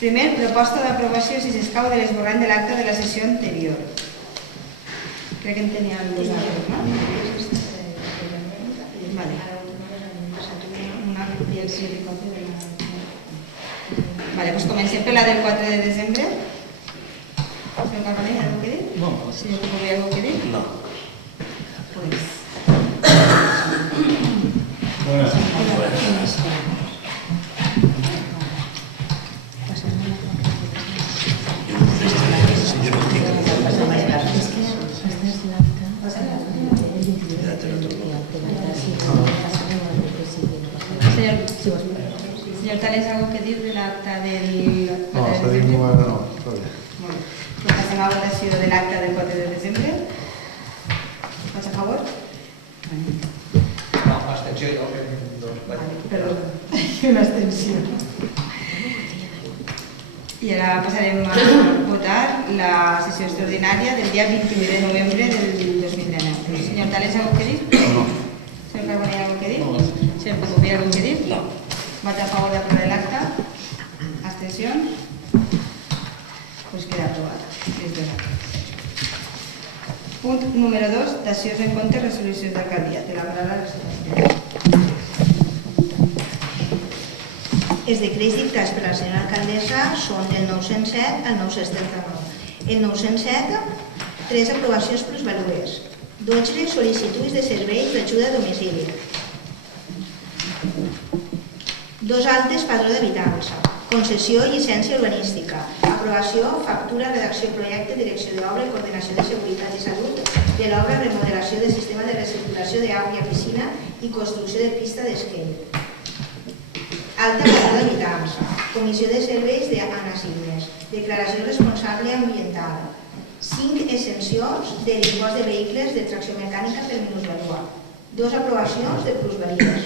Primer, proposta d'aprovació, si s'escau, de l'esborrany de l'acte de la sessió anterior. Crec que en teníem vosaltres, no? Vale. Vale, doncs comencem per la del 4 de desembre. Senyor Carbonell, hi ha alguna cosa a dir? No. Senyor Cupó, hi ha alguna cosa a dir? No. Senyor Tales, ¿algo que dir de l'acta del 4 No, de s'ha dit desembre? no, està bé. Molt bé. Doncs passem a votació de l'acta del 4 de desembre. Vots a favor? No, abstenció jo. Perdó, una abstenció. I ara passarem a votar la sessió extraordinària del dia 21 de novembre del 2019. Senyor Tales, ¿algo que dir? No. Senyor Carbonell, ¿algo que dir? No. Senyor Cupó, ¿algo que dir? No. ¿Vots a favor de aprobar el acta? ¿Abstención? Pues queda aprobada. Les dos actes. Punt número 2, dacions en compte, resolucions d'alcaldia. Té la paraula la senyora. Els decrets dictats per la senyora alcaldessa són del 907 al 979. El 907, 3 aprovacions plusvalues, 12 sol·licituds de serveis d'ajuda a domicili, 2 altes padró d'habitança, concessió i llicència urbanística, aprovació, factura, redacció, projecte, direcció d'obra, coordinació de seguretat i salut de l'obra, remodelació del sistema de recirculació d'aigua i piscina i construcció de pista d'esquí. Alta padró d'habitança, comissió de serveis d'Anna Signes, declaració responsable ambiental, 5 exempcions de l'impost de vehicles de tracció mecànica per minusvalua, 2 aprovacions de plusvalies,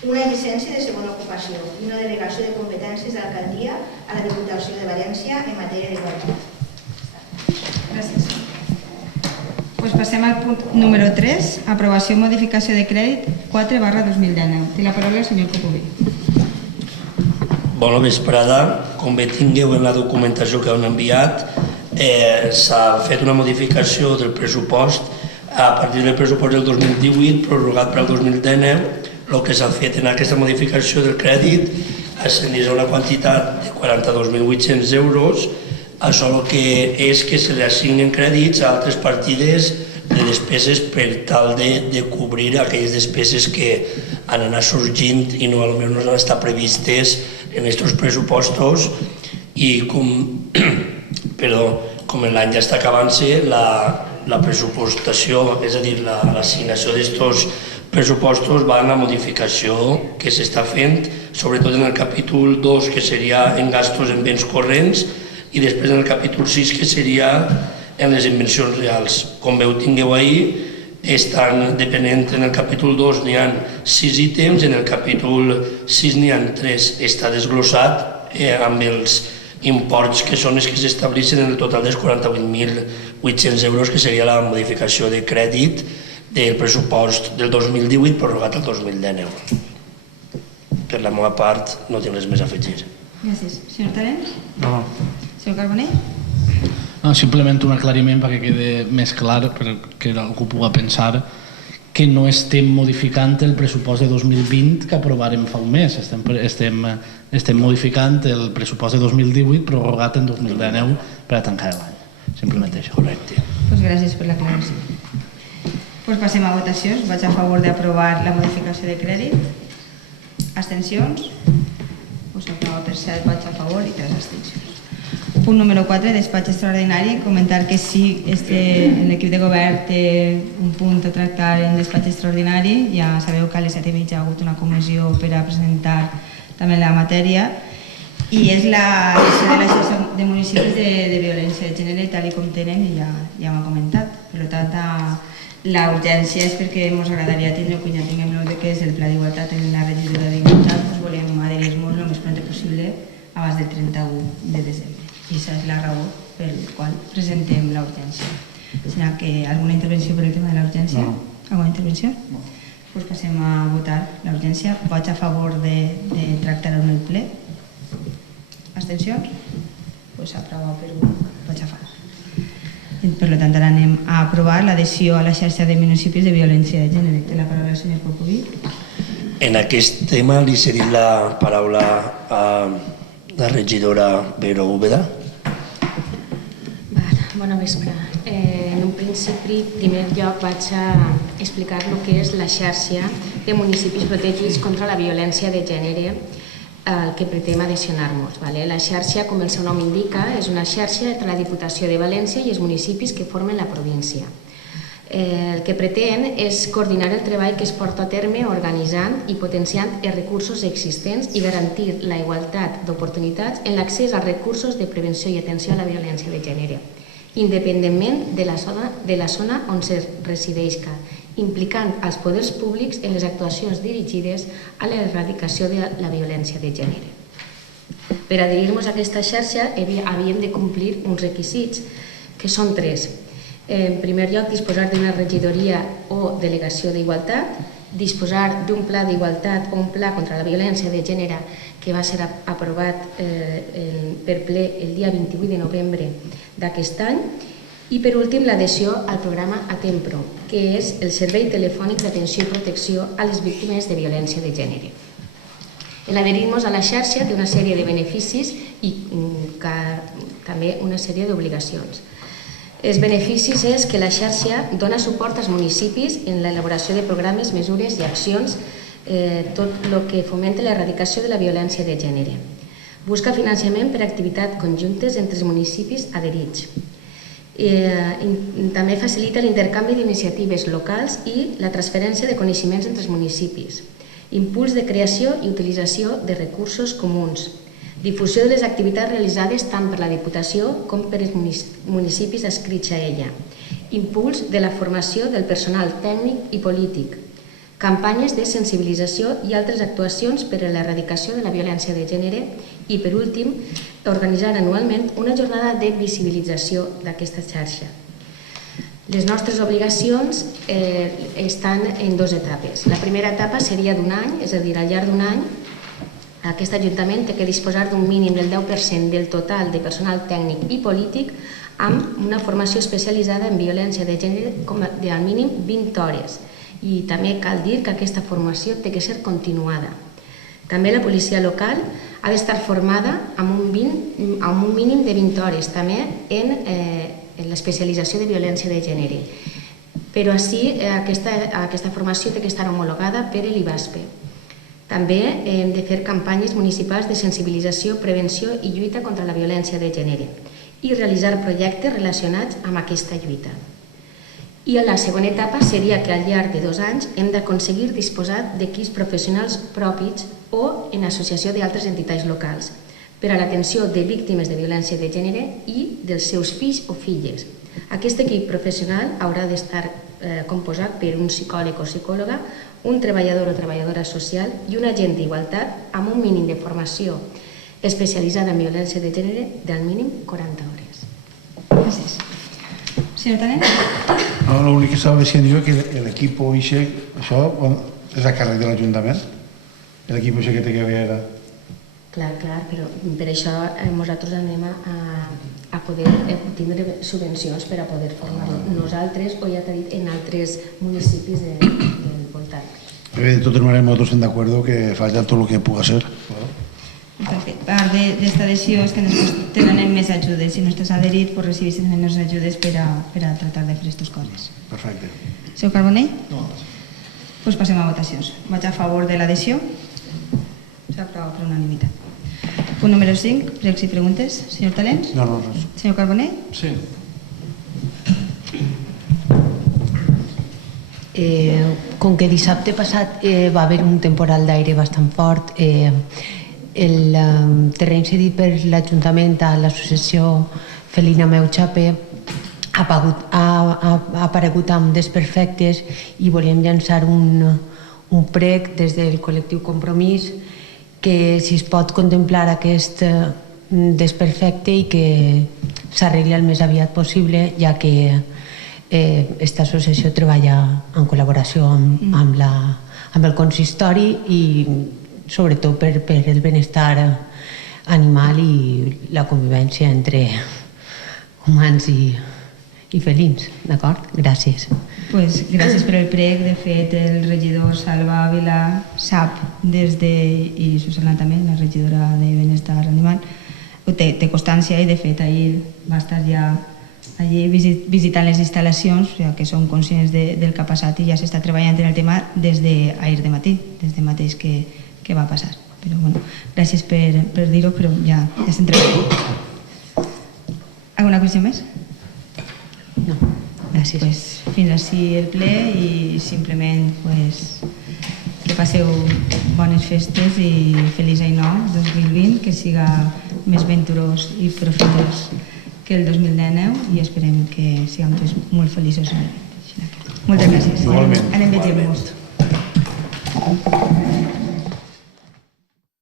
una llicència de segona ocupació i una delegació de competències d'alcaldia a la Diputació de València en matèria d'igualtat. Gràcies. Pues passem al punt número 3, aprovació i modificació de crèdit 4/2019. Té la paraula el senyor Copoví. Bona vesprada. Com bé tingueu en la documentació que han enviat, s'ha fet una modificació del pressupost a partir del pressupost del 2018 prorrogat per al 2019. El que s'ha fet en aquesta modificació del crèdit ascendeix a una quantitat de 42.800 euros. Això el que és que se li assignen crèdits a altres partides de despeses per tal de cobrir aquelles despeses que han anat sorgint i no han estat previstes en aquests pressupostos. I com l'any ja està acabant-se, la pressupostació, és a dir, l'assignació d'aquests pressupostos va en la modificació que s'està fent, sobretot en el capítol 2, que seria en gastos en béns corrents, i després en el capítol 6, que seria en les inversions reals. Com veu, tingueu ahir, estan depenent en el capítol 2 n'hi ha 6 ítems, en el capítol 6 n'hi ha 3. Està desglossat amb els imports que són els que s'estableixen en el total dels 48.800 euros, que seria la modificació de crèdit del pressupost del 2018 prorrogat al 2019. Per la meva part, no tinc res més a afegir. Gràcies. Senyor Talent? No. Senyor Carbonell? No, simplement un aclariment perquè quede més clar, perquè algú pugui pensar que no estem modificant el pressupost de 2020 que aprovarem fa un mes. Estem modificant el pressupost de 2018 prorrogat en 2019 per a tancar l'any. Simplement això. Correcte. Pues gràcies per l'aclaració. Pues passem a votacions. Vaig a favor d'aprovar la modificació de crèdit. Abstencions? Pues aprova per 7, vaig a favor i 3 abstencions. Punt número 4, despatx extraordinari. Comentar que sí, l'equip de govern té un punt a tractar en despatx extraordinari. Ja sabeu que a les 7:30 ha hagut una comissió per a presentar també la matèria. I és la sessió de l'Associació de Municipis de Violència de Gènere, tal com tenen, i ja m'ha comentat. Per tant, la urgència és perquè ens agradaria tindre, quan ja tinguem el que és el Pla d'Igualtat en la regidora d'Igualtat, volem adherir-nos el més pront possible abans del 31 de desembre. I aquesta és la raó per la qual presentem la urgència. Serà que alguna intervenció per el tema de la urgència? No. Alguna intervenció? No. Doncs passem a votar la urgència. Vots a favor de tractar-ho en el ple? abstencions? Doncs s'aprova per un vaig a favor. Per tant, ara anem a aprovar l'adhesió a la xarxa de municipis de violència de gènere. Té la paraula el senyor Popovic. En aquest tema li cedim la paraula a la regidora Vero Úbeda. Bona vespre. En un principi, en primer lloc, vaig a explicar el que és la xarxa de municipis protegits contra la violència de gènere al que pretén adhesionar-nos. La xarxa, com el seu nom indica, és una xarxa entre la Diputació de València i els municipis que formen la província. El que pretén és coordinar el treball que es porta a terme organitzant i potenciant els recursos existents i garantir la igualtat d'oportunitats en l'accés als recursos de prevenció i atenció a la violència de gènere, independentment de la zona on se resideixca, implicant els poders públics en les actuacions dirigides a l'erradicació de la violència de gènere. Per adherir-nos a aquesta xarxa havíem de complir uns requisits, que són 3. En primer lloc, disposar d'una regidoria o delegació d'igualtat, disposar d'un pla d'igualtat o un pla contra la violència de gènere que va ser aprovat per ple el dia 28 de novembre d'aquest any, i per últim l'adhesió al programa ATEMPRO, que és el servei telefònic d'atenció i protecció a les víctimes de violència de gènere. L'adherir-nos a la xarxa té una sèrie de beneficis i també una sèrie d'obligacions. Els beneficis és que la xarxa dona suport als municipis en l'elaboració de programes, mesures i accions, tot el que fomenta l'erradicació de la violència de gènere. Busca finançament per a activitats conjuntes entre els municipis adherits. També facilita l'intercanvi d'iniciatives locals i la transferència de coneixements entre els municipis. Impuls de creació i utilització de recursos comuns. Difusió de les activitats realitzades tant per la Diputació com per els municipis adscrits a ella. Impuls de la formació del personal tècnic i polític. Campanyes de sensibilització i altres actuacions per a l'erradicació de la violència de gènere i, per últim, organitzar anualment una jornada de visibilització d'aquesta xarxa. Les nostres obligacions estan en 2 etapes. La primera etapa seria d'1 any, és a dir, al llarg d'1 any, aquest Ajuntament té que disposar d'un mínim del 10% del total de personal tècnic i polític amb una formació especialitzada en violència de gènere al mínim 20 hores. I també cal dir que aquesta formació té que ser continuada. També la policia local ha d'estar formada amb un mínim de 20 hores, també en l'especialització de violència de gènere. Però així aquesta formació té que estar homologada per l'IBASPE. També hem de fer campanyes municipals de sensibilització, prevenció i lluita contra la violència de gènere i realitzar projectes relacionats amb aquesta lluita. I la segona etapa seria que al llarg de 2 anys hem d'aconseguir disposar d'equips professionals propis o en associació d'altres entitats locals per a l'atenció de víctimes de violència de gènere i dels seus fills o filles. Aquest equip professional haurà d'estar composat per un psicòleg o psicòloga, un treballador o treballadora social i un agent d'igualtat amb un mínim de formació especialitzada en violència de gènere del mínim 40 hores. Gràcies. Senyor Tanent? L'únic que estava dient jo que l'equip això és a càrrec de l'Ajuntament? L'equip que té que veure... Clar, però per això nosaltres anem a poder tindre subvencions per a poder formar nosaltres o ja t'he dit en altres municipis del voltant. De totes maneres, nosaltres estem d'acord que faci tot el que pugui ser. Perfecte. Part d'esta adhesió és que després tenen més ajudes. Si no estàs adherit, pues recibis més ajudes per a tratar de fer aquestes coses. Perfecte. Senyor Carbonell? No. Doncs passem a votacions. Vaig a favor de l'adhesió. S'aprova per unanimitat. Punt número 5, pregs i preguntes. Senyor Talents? No, res. Senyor Carbonell? Sí. Com que dissabte passat va haver un temporal d'aire bastant fort, el terreny cedit per l'Ajuntament a l'associació Felina Meu Xape ha aparegut amb desperfectes i volíem llançar un prec des del col·lectiu Compromís que si es pot contemplar aquest desperfecte i que s'arregli el més aviat possible, ja que aquesta associació treballa en col·laboració amb el consistori i sobretot per el benestar animal i la convivència entre humans i felins, d'acord? Gràcies. Pues gràcies per el prec. De fet, el regidor Salva Ávila sap i Susana també, la regidora de Benestar Animal, té constància i de fet ahir va estar ja allí visitant les instal·lacions, que són conscients del que ha passat i ja s'està treballant en el tema des d'ahir de matí, des de mateix que va passar. Però bueno, gràcies per dir-ho, però ja estem treballant. Alguna qüestió més? No, gràcies. Pues, fins així el ple i simplement que passeu bones festes i feliç any nou 2020, que siga més venturós i profitós que el 2019 i esperem que siguem tots molt feliços. Moltes gràcies. Igualment. Anem veient molt.